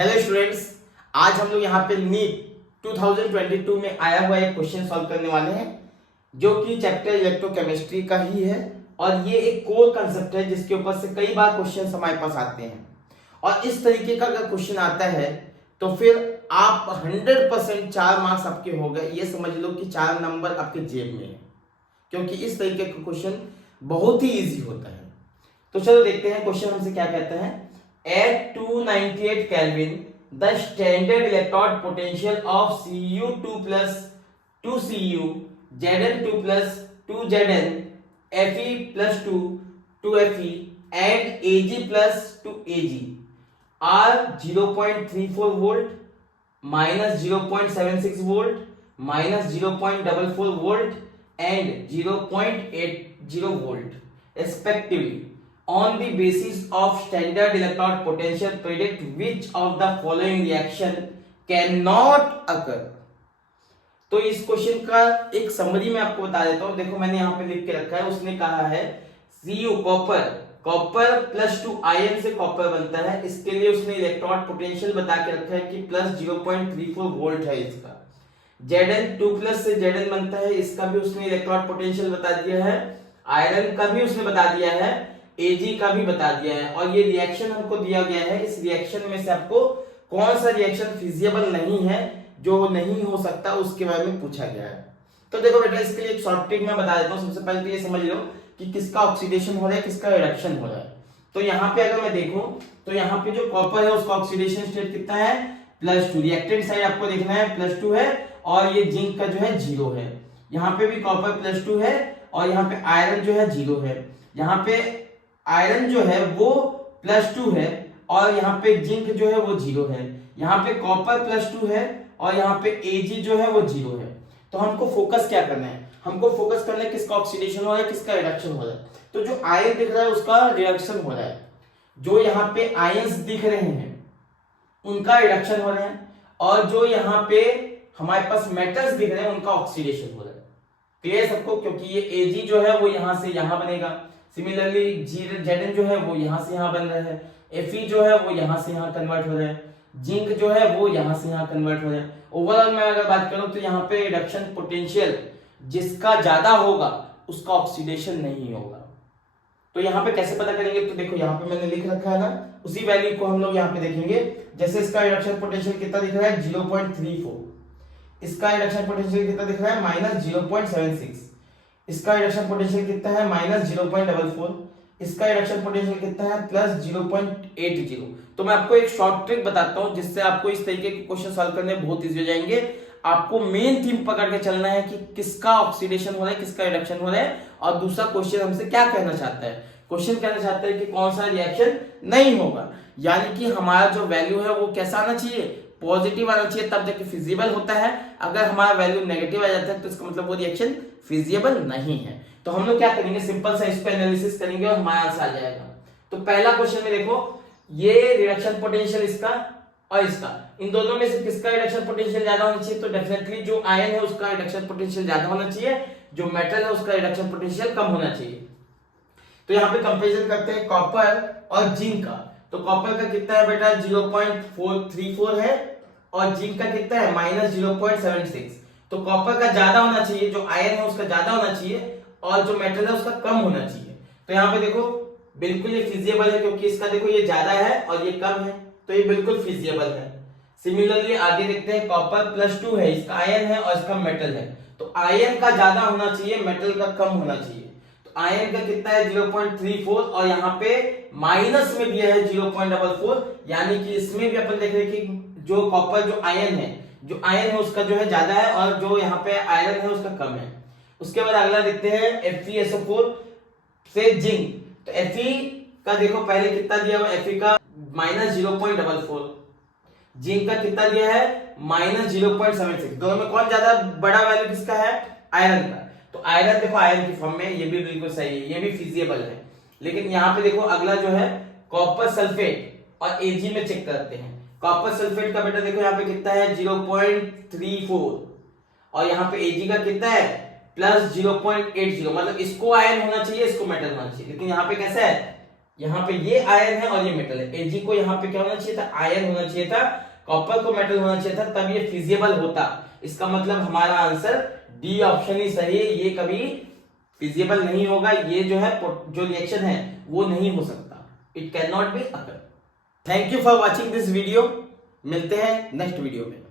Hello students, आज हम लोग यहाँ पे नीट 2022 में आया हुआ एक क्वेश्चन सॉल्व करने वाले हैं जो कि चैप्टर इलेक्ट्रोकेमिस्ट्री का ही है। और ये एक कोर कंसेप्ट है जिसके ऊपर से कई बार क्वेश्चन हमारे पास आते हैं। और इस तरीके का अगर क्वेश्चन आता है तो फिर आप 100% 4 मार्क्स आपके हो गए। ये समझ लो कि 4 नंबर आपके जेब में है, क्योंकि इस तरीके का क्वेश्चन बहुत ही इजी होता है। तो चलो देखते हैं क्वेश्चन हमसे क्या कहता है। At 298 Kelvin, the standard electrode potential of Cu2 plus 2Cu, Zn2 plus 2Zn, Fe plus 2, 2Fe, and Ag plus 2Ag are 0.34 volt, minus 0.76 volt, minus 0.44 volt, and 0.80 volt, respectively. On the basis of standard electrode potential, predict which of the following reaction cannot occur. तो इस question का एक summary मैं आपको बता देता हूं। देखो मैंने यहाँ पे लिख के रखा है। उसने कहा है Cu कॉपर प्लस 2 आयन से कॉपर बनता है। इसके लिए उसने इलेक्ट्रॉड पोटेंशियल बता के रखा है कि प्लस 0.34 वोल्ट है इसका। Zn 2 प्लस से Zn बनता है, इसका भी उसने इलेक्ट्रॉड पोटेंशियल बता दिया है। आयरन का भी उसने बता दिया है, Ag का भी बता दिया है। और ये रिएक्शन हमको दिया गया है। इस रिएक्शन में से आपको कौन सा रिएक्शन फिजिबल नहीं है, जो नहीं हो सकता, उसके बारे में पूछा गया है। तो देखो बेटा, इसके लिए एक शॉर्ट ट्रिक मैं बता देता हूँ। सबसे पहले तो ये समझ लो कि किसका ऑक्सीडेशन हो रहा है, किसका रिडक्शन हो रहा है। तो यहाँ पे अगर मैं देखूं तो यहाँ पे जो कॉपर है उसका ऑक्सीडेशन स्टेट कितना है, +2। रिएक्टेंट साइड आपको देखना है +2 है, और ये जिंक का जो है 0 है। यहाँ पे भी कॉपर +2 है, और यहाँ पे आयरन जो है 0 है। यहाँ पे आयरन जो है वो +2 है, और यहाँ पे जिंक जो है वो 0 है। यहाँ पे कॉपर +2 है, और यहाँ पे Ag जो है वो 0 है। तो हमको फोकस क्या करना है, हमको फोकस करना है किसका ऑक्सीडेशन हो रहा है, किसका रिडक्शन हो रहा है। तो जो आयन दिख रहा है उसका रिडक्शन हो रहा है, जो यहाँ पे आयंस दिख रहे हैं उनका रिडक्शन हो रहा है, और जो यहाँ पे हमारे पास मेटल्स दिख रहे हैं उनका ऑक्सीडेशन हो रहा है। क्लियर सबको, क्योंकि ये Ag जो है वो यहाँ से यहाँ बनेगा। सिमिलरली Zn जो है वो यहाँ से यहाँ बन रहा है, Fe जो है वो यहाँ से यहाँ कन्वर्ट हो रहा है, जिंक जो है वो यहाँ से यहाँ कन्वर्ट हो रहा है। ओवरऑल मैं अगर बात करूं तो यहाँ पे रिडक्शन पोटेंशियल जिसका ज्यादा होगा उसका ऑक्सीडेशन नहीं होगा। तो यहाँ पे कैसे पता करेंगे, तो देखो यहाँ पे मैंने लिख रखा है ना, उसी वैल्यू को हम लोग यहाँ पे देखेंगे। जैसे इसका रिडक्शन पोटेंशियल कितना दिख रहा है, 0.34। इसका रिडक्शन पोटेंशियल कितना दिख रहा है, -0.76। इसका रिडक्शन पोटेंशियल कितना है, -0.44। इसका रिडक्शन पोटेंशियल कितना है, +0.80। तो मैं आपको एक शॉर्ट ट्रिक बताता हूं जिससे आपको इस तरीके के क्वेश्चन सॉल्व करने बहुत इजी हो जाएंगे। आपको मेन थीम पकड़ के चलना है कि किसका ऑक्सीडेशन हो रहा है, किसका रिडक्शन हो रहा है, और दूसरा क्वेश्चन हमसे क्या कहना चाहता है। क्वेश्चन कहना चाहता है कि कौन सा रिएक्शन नहीं होगा, यानी कि हमारा जो वैल्यू है वो कैसा आना चाहिए, पॉजिटिव आना चाहिए, तब जाके फिजिबल होता है। अगर हमारा वैल्यू नेगेटिव आ जाता है तो इसका मतलब वो रिएक्शन फिजिबल नहीं है। तो हम लोग क्या करेंगे, सिंपल सा इस पे एनालिसिस करेंगे और हमारा आंसर आ जाएगा। तो पहला क्वेश्चन में देखो, ये रिडक्शन पोटेंशियल इसका और इसका, इन दोनों में से किसका रिडक्शन पोटेंशियल ज्यादा होना चाहिए। तो डेफिनेटली जो आयन है उसका रिडक्शन पोटेंशियल ज्यादा होना चाहिए, जो मेटल है उसका रिडक्शन पोटेंशियल कम होना चाहिए। तो यहाँ पे कंपैरिजन करते हैं कॉपर और जिंक का। तो कॉपर का कितना है बेटा, 0.434 है, और जिंक का कितना है, -0.76। तो कॉपर का ज्यादा होना चाहिए, जो आयन है उसका ज्यादा होना चाहिए, और जो मेटल है उसका कम होना चाहिए। तो यहाँ पे देखो बिल्कुल ये फिजिबल है, क्योंकि इसका देखो ये ज्यादा है और ये कम है, तो ये बिल्कुल फिजिबल है। सिमिलरली आगे देखते हैं, कॉपर +2 है, इसका आयन है और इसका मेटल है। तो आयन का ज्यादा होना चाहिए, मेटल का कम होना चाहिए। तो आयन का कितना है, 0.34, और यहाँ पे माइनस में दिया है 0.44, यानी कि इसमें भी अपन देख रहे हैं कि जो कॉपर जो आयन है उसका जो है ज्यादा है, और जो यहाँ पे आयरन है उसका कम है। उसके बाद अगला देखते हैं FeSO4 से जिंक। तो Fe का देखो पहले कितना दिया हुआ, Fe का -0.44, जिंक का कितना दिया है, -0.76। दोनों में कौन ज्यादा बड़ा वैल्यू किसका है, आयरन का। तो आयरन देखो आयरन की फॉर्म में, ये भी बिल्कुल सही है, ये भी फिजिबल है। लेकिन यहाँ पे देखो अगला जो है कॉपर सल्फेट और Ag में चेक करते हैं। कॉपर सल्फेट का बेटा देखो यहाँ पे कितना है, 0.34, और यहाँ पे Ag का कितना है, +0.80। मतलब इसको आयन होना चाहिए, इसको मेटल होना चाहिए। लेकिन यहाँ पे कैसा है, यहाँ पे ये आयन है और ये मेटल है, Ag को यहाँ पे क्या होना चाहिए था, आयन होना चाहिए था, कॉपर को मेटल होना चाहिए था, तब ये फिजिबल होता। इसका मतलब हमारा आंसर डी ऑप्शन ही सही है, ये कभी फिजिबल नहीं होगा, ये जो है जो रिएक्शन है वो नहीं हो सकता, it can not be occur. Thank you for watching this video, मिलते हैं नेक्स्ट वीडियो में।